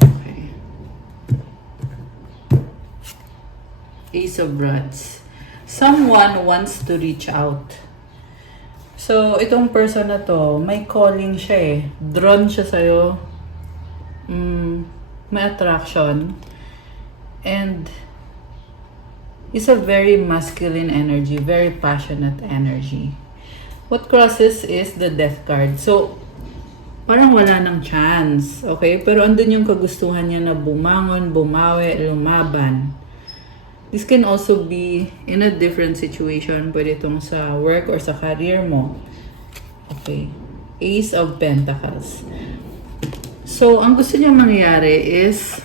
Okay. Ace of Rods. Someone wants to reach out. So, itong person na to, may calling siya eh. Drawn siya sa'yo. May attraction. And it's a very masculine energy, very passionate energy. What crosses is the Death card. So, parang wala nang chance. Okay? Pero andun yung kagustuhan niya na bumangon, bumawi, lumaban. This can also be in a different situation. Pwede itong sa work or sa career mo. Okay. Ace of Pentacles. So, ang gusto niya mangyari is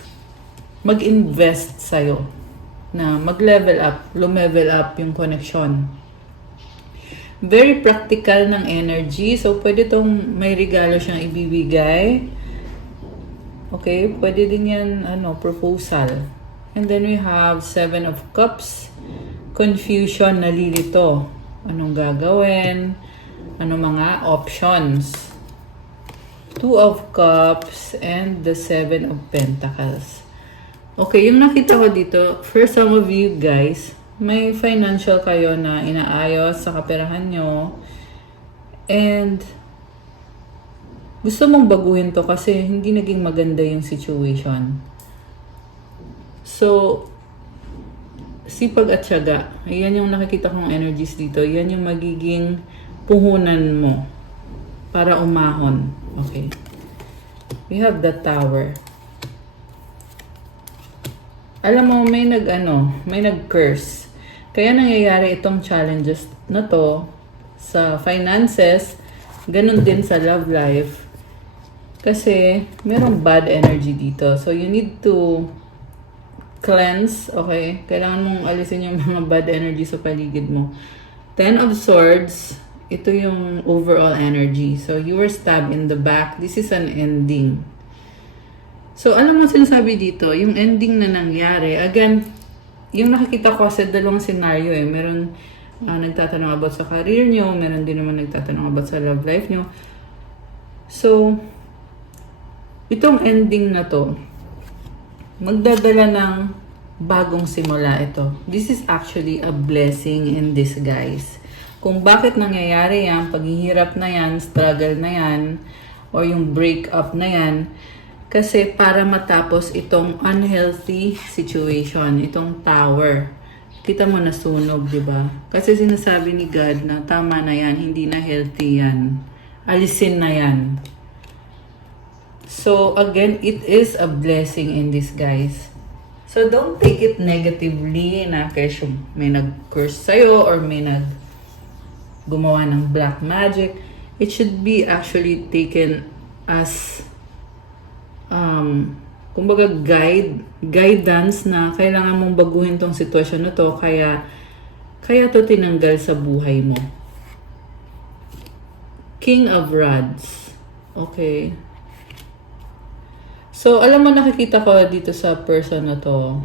mag-invest sa'yo. Na mag-level up, lumevel up yung connection. Very practical ng energy. So, pwede itong may regalo siyang ibibigay. Okay. Pwede din yan, proposal. And then we have 7 of Cups, confusion, nalilito. Anong gagawin? Anong mga options? Two of Cups and the Seven of Pentacles. Okay, yung nakita ko dito, for some of you guys, may financial kayo na inaayos sa kaperahan nyo. And gusto mong baguhin to kasi hindi naging maganda yung situation. So, sipag at tiyaga. Ayan yung nakikita kong energies dito. Yan yung magiging puhunan mo para umahon. Okay. We have the Tower. Alam mo, may nag-curse. Kaya nangyayari itong challenges na to sa finances, ganun din sa love life. Kasi merong bad energy dito. So, you need to cleanse, okay? Kailangan mong alisin yung mga bad energy sa paligid mo. Ten of Swords, ito yung overall energy. So, you were stabbed in the back. This is an ending. So, alam mo sinasabi dito, yung ending na nangyari, again, yung nakikita ko sa dalawang scenario meron nagtatanong about sa career nyo, meron din naman nagtatanong about sa love life nyo. So, itong ending na to, magdadala ng bagong simula ito. This is actually a blessing in disguise. Kung bakit nangyayari yan, paghihirap na yan, struggle na yan, or yung breakup na yan, kasi para matapos itong unhealthy situation, itong Tower. Kita mo na sunog, di ba? Kasi sinasabi ni God na tama na yan, hindi na healthy yan. Alisin na yan. So, again, it is a blessing in disguise. So, don't take it negatively na kesyo may nag-curse sa'yo or may gumawa ng black magic. It should be actually taken as kumbaga guidance na kailangan mong baguhin tong sitwasyon na to, kaya to tinanggal sa buhay mo. King of Rods. Okay. So, alam mo, nakikita ko dito sa person na to,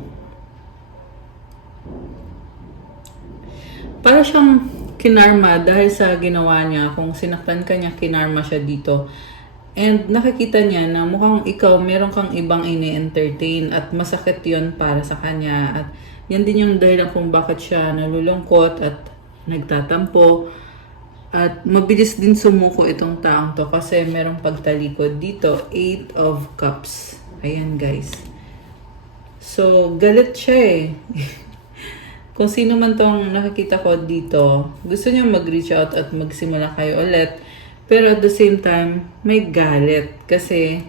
para siyang kinarma dahil sa ginawa niya. Kung sinaktan ka niya, kinarma siya dito. And nakikita niya na mukhang ikaw, meron kang ibang ini-entertain at masakit yon para sa kanya. At yan din yung dahilan kung bakit siya nalulungkot at nagtatampo. At mabilis din sumuko itong taong to kasi merong pagtalikod dito. 8 of Cups. Ayan, guys. So, galit siya eh. Kung sino man tong nakikita ko dito, gusto niya mag-reach out at magsimula kayo ulit. Pero at the same time, may galit. Kasi,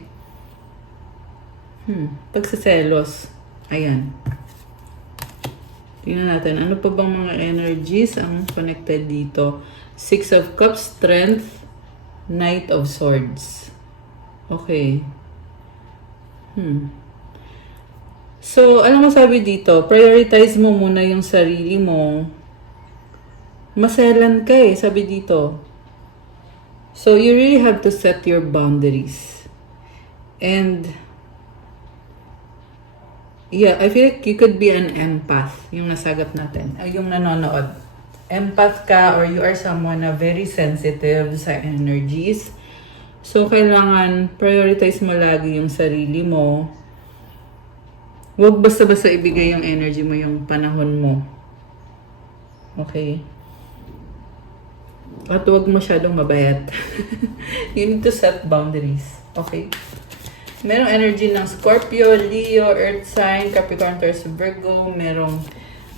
pagsaselos. Ayan. Tingnan natin, ano pa bang mga energies ang connected dito? 6 of Cups, Strength, Knight of Swords. Okay. So, alam mo sabi dito, prioritize mo muna yung sarili mo. Maselan ka eh, sabi dito. So, you really have to set your boundaries. And, yeah, I feel like you could be an empath, yung nasagap natin, yung nanonood. Empath ka or you are someone na very sensitive sa energies. So, kailangan prioritize mo lagi yung sarili mo. Huwag basta-basta ibigay yung energy mo, yung panahon mo. Okay? At huwag masyadong mabayat. You need to set boundaries. Okay? Merong energy ng Scorpio, Leo, Earth sign, Capricorn, Taurus, Virgo. Merong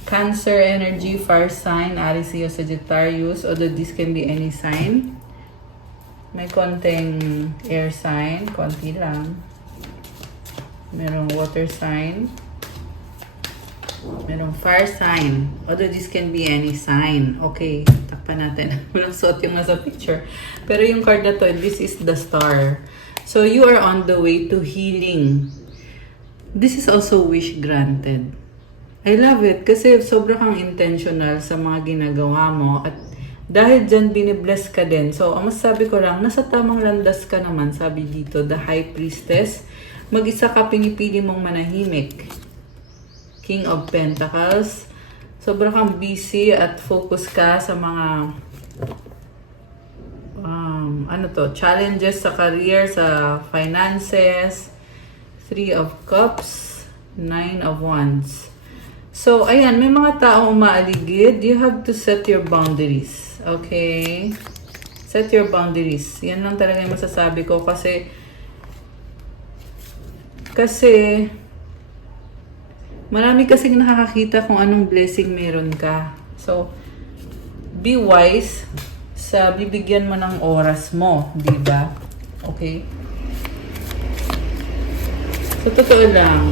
Cancer energy, fire sign, Aries, Leo, Sagittarius. Although this can be any sign. May konting air sign, konti lang. Merong water sign. Merong fire sign. Although this can be any sign. Okay, takpan natin. Walang suot yung nasa picture. Pero yung card na to, this is the Star. So you are on the way to healing. This is also wish granted. I love it kasi sobra kang intentional sa mga ginagawa mo at dahil dyan binibless ka din. So, ang masasabi ko lang, nasa tamang landas ka naman, sabi dito, the High Priestess. Mag-isa ka, pinipili mong manahimik. King of Pentacles. Sobrang kang busy at focus ka sa mga challenges sa career, sa finances. 3 of Cups, 9 of Wands. So, ayan, may mga taong umaaligid. You have to set your boundaries. Okay? Set your boundaries. Yan lang talaga yung masasabi ko kasi marami kasing nakakakita kung anong blessing meron ka. So, be wise sa bibigyan mo ng oras mo, di ba? Okay? So, totoo lang.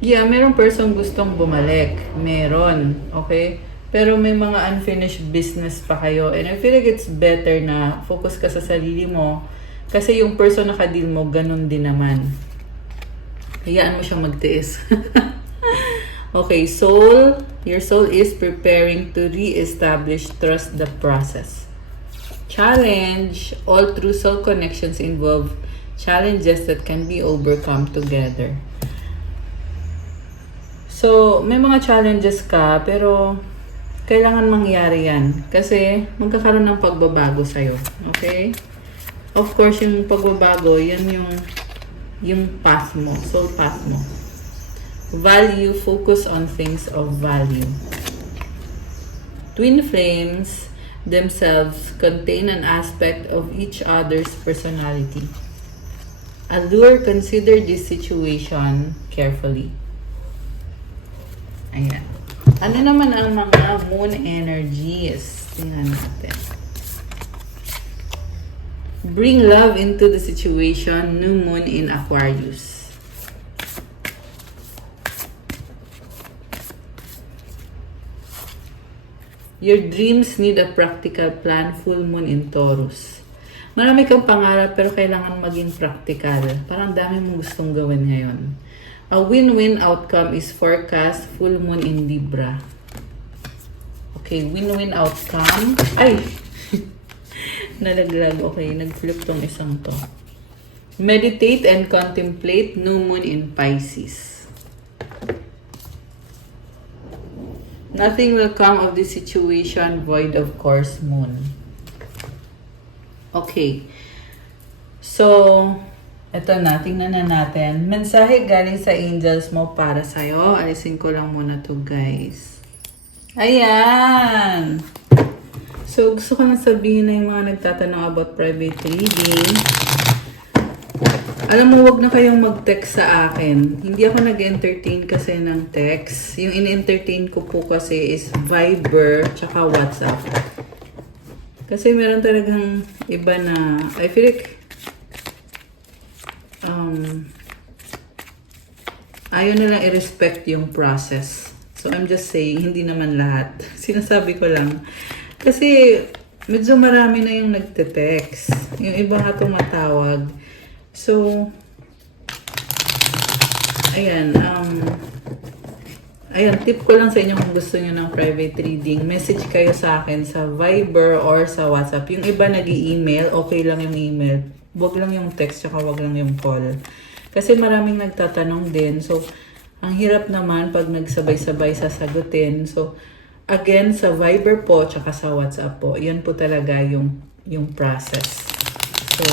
Yeah, merong person gustong bumalik. Meron. Okay? Pero may mga unfinished business pa kayo. And I feel like it's better na focus ka sa sarili mo. Kasi yung person na ka-deal mo, ganun din naman. Hayaan mo siyang magtiis. Okay, soul. Your soul is preparing to re-establish trust the process. Challenge. All true soul connections involve challenges that can be overcome together. So, may mga challenges ka, pero kailangan mangyari yan. Kasi magkakaroon ng pagbabago sa'yo. Okay? Of course, yung pagbabago, yan yung path mo, soul path mo. Value, focus on things of value. Twin flames themselves contain an aspect of each other's personality. Allure, consider this situation carefully. Ayan. Ano naman ang mga moon energies? Tingnan natin. Bring love into the situation. New moon in Aquarius. Your dreams need a practical plan. Full moon in Taurus. Marami kang pangarap pero kailangan maging practical. Parang dami mong gustong gawin ngayon. A win-win outcome is forecast. Full moon in Libra. Okay, win-win outcome. Ay! Nalaglag. Okay, nag-flip tong isang to. Meditate and contemplate. New moon in Pisces. Nothing will come of this situation void of course moon. Okay. So, eto na, tingnan na natin. Mensahe galing sa angels mo para sa'yo. Alisin ko lang muna to, guys. Ayan! So, gusto ko na sabihin na yung mga nagtatanong about private reading. Alam mo, wag na kayong mag-text sa akin. Hindi ako nag-entertain kasi ng text. Yung in-entertain ko po kasi is Viber tsaka WhatsApp. Kasi meron talagang iba na, I feel like, ayaw na lang i-respect yung process. So, I'm just saying, hindi naman lahat. Sinasabi ko lang. Kasi, medyo marami na yung nagte-text. Yung iba nga tumatawag. So, ayan, tip ko lang sa inyo kung gusto nyo ng private reading. Message kayo sa akin sa Viber or sa WhatsApp. Yung iba nag-i-email, okay lang yung email. Wag lang yung text, tsaka wag lang yung call. Kasi maraming nagtatanong din. So, ang hirap naman pag nagsabay-sabay sasagutin. So, again, sa Viber po, tsaka sa WhatsApp po, yan po talaga yung process. So,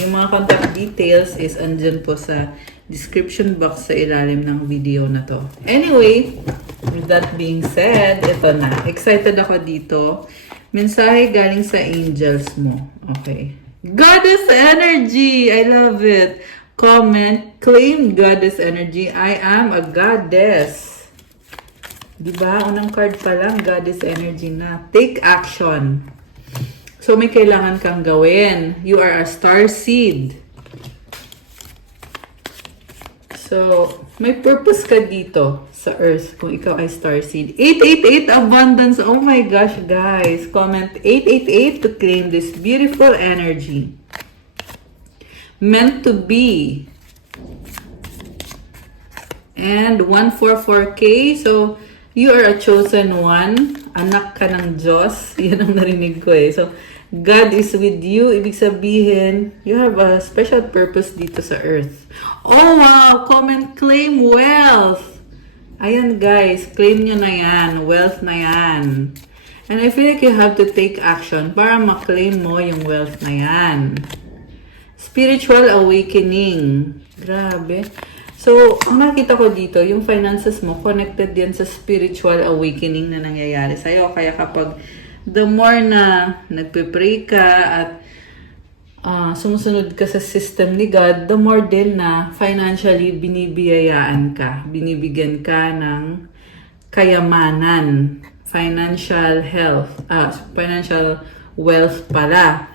yung mga contact details is andyan po sa description box sa ilalim ng video na to. Anyway, with that being said, ito na. Excited ako dito. Mensahe galing sa angels mo. Okay. Goddess energy! I love it. Comment, claim goddess energy. I am a goddess. Diba? Unang card pa lang, goddess energy na. Take action. So, may kailangan kang gawin. You are a star seed. So, may purpose ka dito sa Earth kung ikaw ay star seed. 888 abundance. Oh my gosh, guys. Comment 888 to claim this beautiful energy. Meant to be. And 144K. So, You are a chosen one. Anak ka ng Diyos. Yan ang narinig ko eh. So, God is with you. Ibig sabihin, you have a special purpose dito sa earth. Oh wow! Comment, claim wealth. Ayan guys, claim nyo na yan. Wealth na yan. And I feel like you have to take action para ma-claim mo yung wealth na yan. Spiritual awakening. Grabe. So, ang nakita ko dito, yung finances mo, connected yan sa spiritual awakening na nangyayari sa'yo. Kaya kapag the more na nagpe-pray ka at sumusunod ka sa system ni God, the more din na financially binibiyayaan ka. Binibigyan ka ng kayamanan, financial health, financial wealth pala.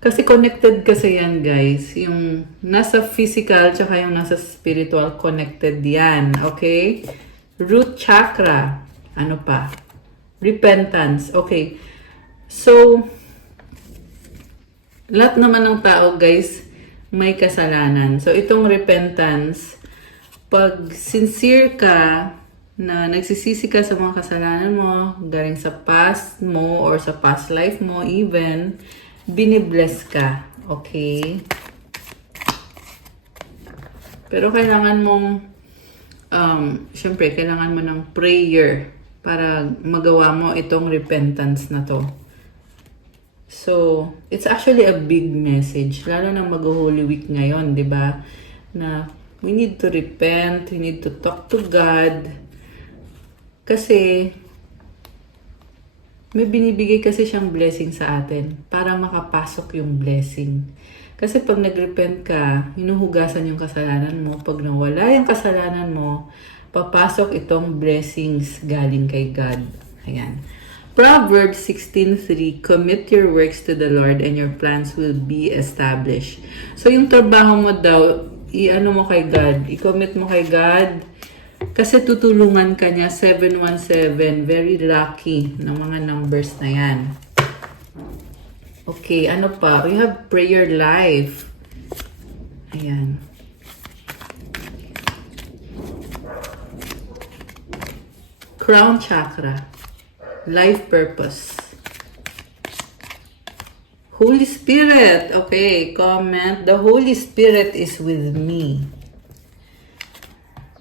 Kasi connected kasi yan guys. Yung nasa physical tsaka yung nasa spiritual connected yan. Okay? Root chakra. Ano pa? Repentance. Okay. So, lahat naman ng tao guys may kasalanan. So, itong repentance, pag sincere ka na nagsisisi ka sa mga kasalanan mo, galing sa past mo or sa past life mo even, binibless ka. Okay? Pero kailangan mong, syempre, kailangan mo ng prayer para magawa mo itong repentance na to. So, it's actually a big message. Lalo na mag-Holy Week ngayon, di ba? Na we need to repent, we need to talk to God. Kasi, may binibigay kasi siyang blessing sa atin para makapasok yung blessing. Kasi pag nag-repent ka, hinuhugasan yung kasalanan mo. Pag nawala yung kasalanan mo, papasok itong blessings galing kay God. Ayan. Proverbs 16:3, commit your works to the Lord and your plans will be established. So yung trabaho mo daw, i-ano mo kay God, i-commit mo kay God. Kasi tutulungan ka niya, 717, very lucky ng mga numbers na yan. Okay, ano pa? We have prayer life. Ayan. Crown chakra. Life purpose. Holy Spirit. Okay, comment. The Holy Spirit is with me.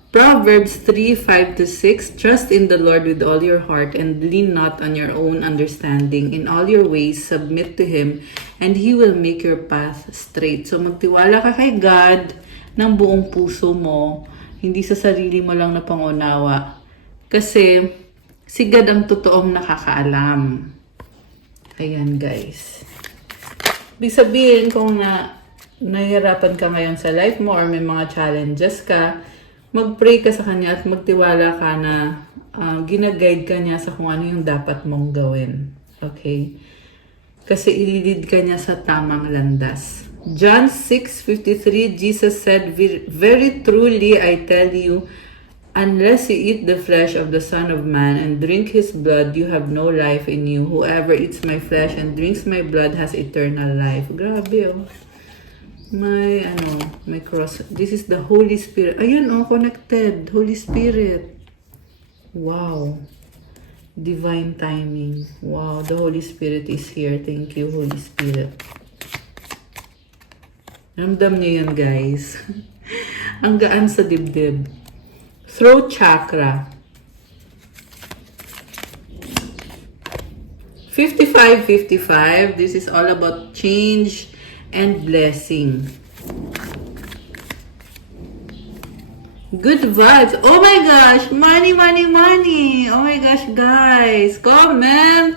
Proverbs 3:5-6, trust in the Lord with all your heart and lean not on your own understanding. In all your ways, submit to Him and He will make your path straight. So magtiwala ka kay God ng buong puso mo, hindi sa sarili mo lang na pangunawa. Kasi si God ang totoong nakakaalam. Ayan guys. Ibig sabihin kung nahihirapan ka ngayon sa life mo or may mga challenges ka, mag-pray ka sa Kanya at magtiwala ka na ginaguide ka niya sa kung ano yung dapat mong gawin. Okay? Kasi ililid ka niya sa tamang landas. John 6:53, Jesus said, very truly I tell you, unless you eat the flesh of the Son of Man and drink His blood, you have no life in you. Whoever eats my flesh and drinks my blood has eternal life. Grabe oh. May cross. This is the Holy Spirit. Ayun connected. Holy Spirit. Wow. Divine timing. Wow, the Holy Spirit is here. Thank you, Holy Spirit. Ramdam niyo yun, guys. Ang gaan sa dibdib. Throat chakra. 55-55. This is all about change and blessing. Good vibes. Oh my gosh, money, money, money. Oh my gosh, guys. Comment.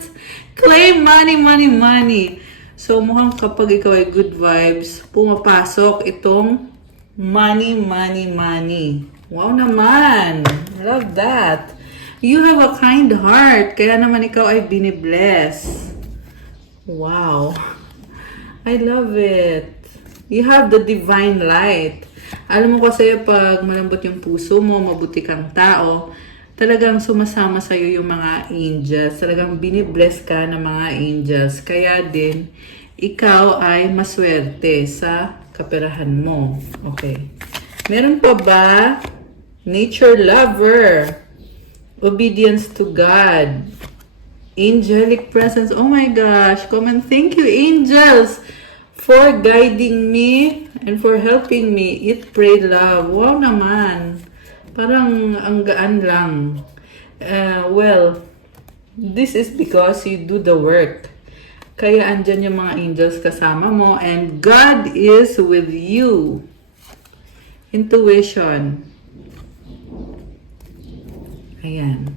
Claim money, money, money. So mukhang kapag ikaw ay good vibes, pumapasok itong money, money, money. Wow naman. Love that. You have a kind heart. Kaya naman ikaw ay binibless. Wow. I love it. You have the divine light. Alam mo kasi pag malambot yung puso mo, mabuti kang tao, talagang sumasama sa'yo yung mga angels. Talagang binibless ka ng mga angels. Kaya din, ikaw ay maswerte sa kaperahan mo. Okay. Meron pa ba? Nature lover. Obedience to God. Angelic presence. Oh my gosh. Comment. Thank you, angels, for guiding me and for helping me eat, pray, love. Wow naman. Parang ang gaan lang. Well, this is because you do the work. Kaya andyan yung mga angels kasama mo and God is with you. Intuition. Ayan.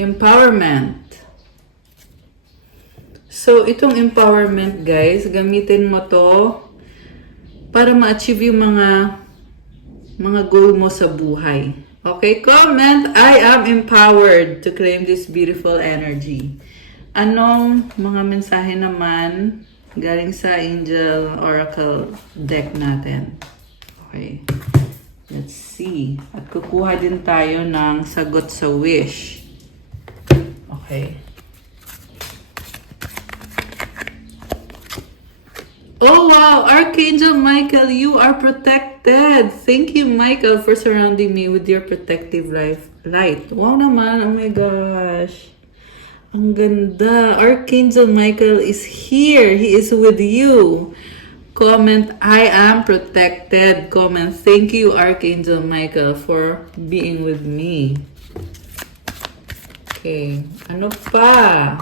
Empowerment. So, itong empowerment, guys, gamitin mo to para ma-achieve yung mga goal mo sa buhay. Okay? Comment, I am empowered to claim this beautiful energy. Anong mga mensahe naman galing sa Angel Oracle deck natin? Okay. Let's see. At kukuha din tayo ng sagot sa wish. Okay. Oh wow! Archangel Michael, you are protected! Thank you, Michael, for surrounding me with your protective light. Wow naman! Oh my gosh! Ang ganda! Archangel Michael is here! He is with you! Comment, I am protected. Comment, thank you, Archangel Michael, for being with me. Okay, ano pa?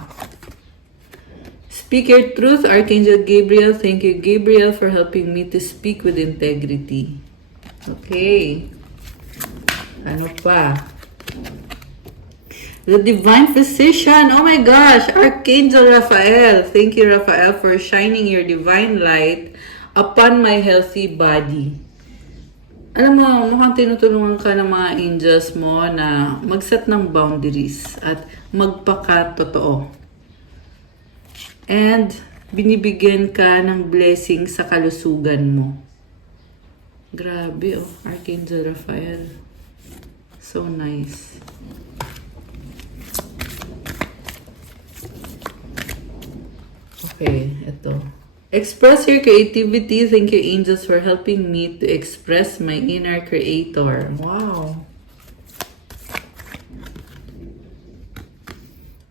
Speak your truth, Archangel Gabriel. Thank you, Gabriel, for helping me to speak with integrity. Okay. Ano pa? The Divine Physician. Oh my gosh, Archangel Raphael. Thank you, Raphael, for shining your divine light upon my healthy body. Alam mo, mukhang tinutulungan ka ng mga angels mo na mag-set ng boundaries at magpaka-totoo. And binibigyan ka ng blessing sa kalusugan mo. Grabe, oh, Archangel Raphael. So nice. Okay, ito. Express your creativity. Thank you, angels, for helping me to express my inner creator. Wow.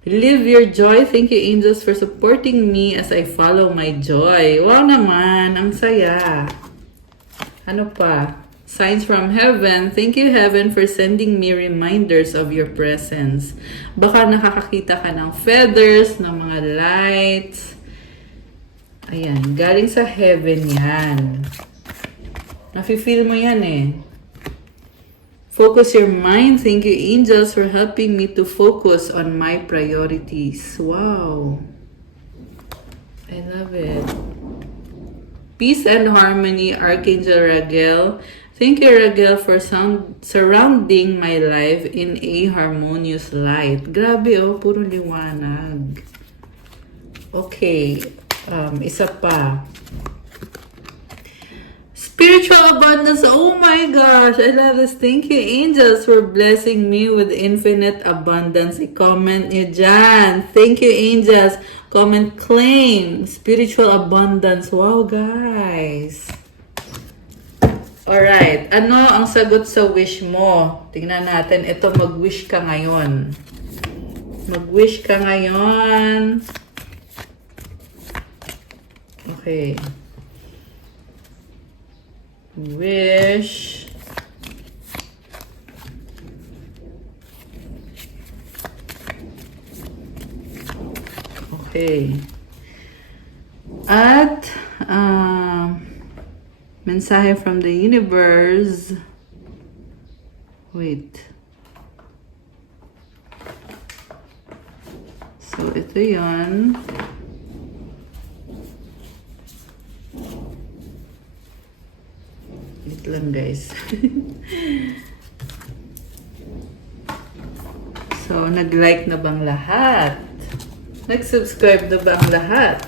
Live your joy. Thank you, angels, for supporting me as I follow my joy. Wow naman. Ang saya. Ano pa? Signs from heaven. Thank you, heaven, for sending me reminders of your presence. Baka nakakakita ka ng feathers, ng mga lights. Ayan, galing sa heaven yan. Nafe-feel mo yan eh. Focus your mind. Thank you, angels, for helping me to focus on my priorities. Wow. I love it. Peace and harmony, Archangel Raguel. Thank you, Raguel, for surrounding my life in a harmonious light. Grabe oh, puro liwanag. Okay. Isa pa. Spiritual abundance. Oh my gosh. I love this. Thank you, angels, for blessing me with infinite abundance. I-comment nyo dyan. Thank you, angels. Comment, claim. Spiritual abundance. Wow, guys. Alright. Ano ang sagot sa wish mo? Tingnan natin. Ito, mag-wish ka ngayon. Mag-wish ka ngayon. Okay. Wish. Okay. At mensahe from the universe. Wait. So ito 'yon. Ito lang guys. So, nag-like na bang lahat? Nag-subscribe na ba ang lahat?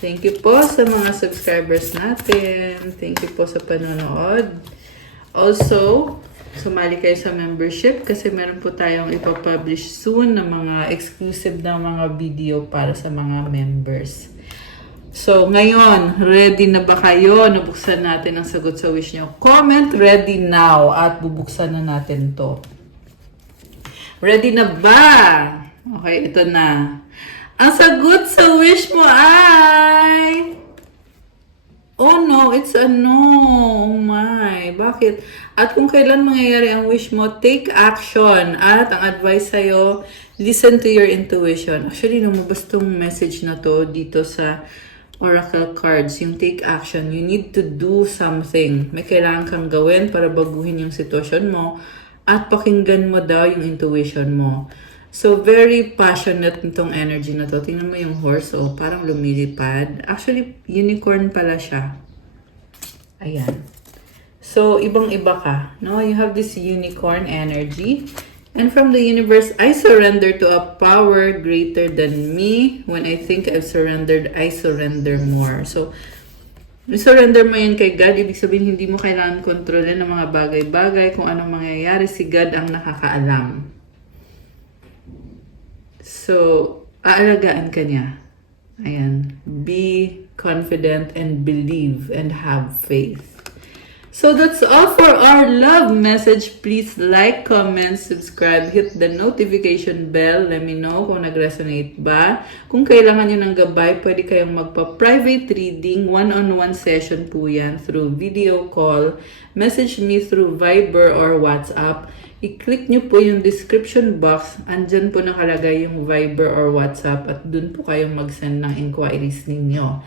Thank you po sa mga subscribers natin. Thank you po sa panonood. Also, sumali kayo sa membership kasi meron po tayong ipapublish soon na mga exclusive na mga video para sa mga members. So, ngayon, ready na ba kayo? Nabuksan natin ang sagot sa wish nyo. Comment ready now at bubuksan na natin to. Ready na ba? Okay, ito na. Ang sagot sa wish mo ay... Oh no, it's a no. Oh my, bakit? At kung kailan mangyayari ang wish mo, take action. At ang advice sa'yo, listen to your intuition. Actually, lumabas tong message na to dito sa Oracle cards, yung take action. You need to do something. May kailangan kang gawin para baguhin yung sitwasyon mo at pakinggan mo daw yung intuition mo. So, very passionate nitong energy na to. Tingnan mo yung horse, oh, parang lumilipad. Actually, unicorn pala siya. Ayan. So, ibang-iba ka, no? You have this unicorn energy. And from the universe, I surrender to a power greater than me. When I think I've surrendered, I surrender more. So, surrender mo yan kay God. Ibig sabihin, hindi mo kailangan kontrolin ng mga bagay-bagay. Kung anong mangyayari, si God ang nakakaalam. So, aalagaan ka niya. Ayan. Be confident and believe and have faith. So, that's all for our love message. Please like, comment, subscribe, hit the notification bell. Let me know kung nag-resonate ba. Kung kailangan nyo ng gabay, pwede kayong magpa-private reading. One-on-one session po yan through video call. Message me through Viber or WhatsApp. I-click nyo po yung description box. Andyan po nakalagay yung Viber or WhatsApp at dun po kayong mag-send ng inquiries ninyo.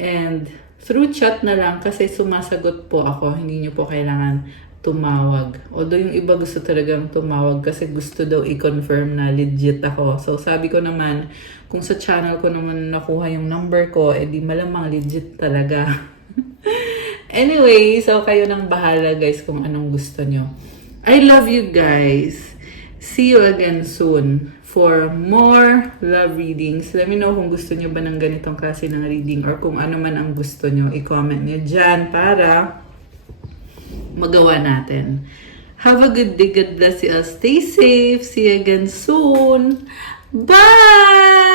And through chat na lang kasi sumasagot po ako. Hindi nyo po kailangan tumawag. Although yung iba gusto talagang tumawag kasi gusto daw i-confirm na legit ako. So sabi ko naman, kung sa channel ko naman nakuha yung number ko, edi malamang legit talaga. Anyway, so kayo nang bahala guys kung anong gusto nyo. I love you guys. See you again soon for more love readings. Let me know kung gusto nyo ba ng ganitong klase ng reading or kung ano man ang gusto nyo. I-comment nyo dyan para magawa natin. Have a good day. God bless you all. Stay safe. See you again soon. Bye!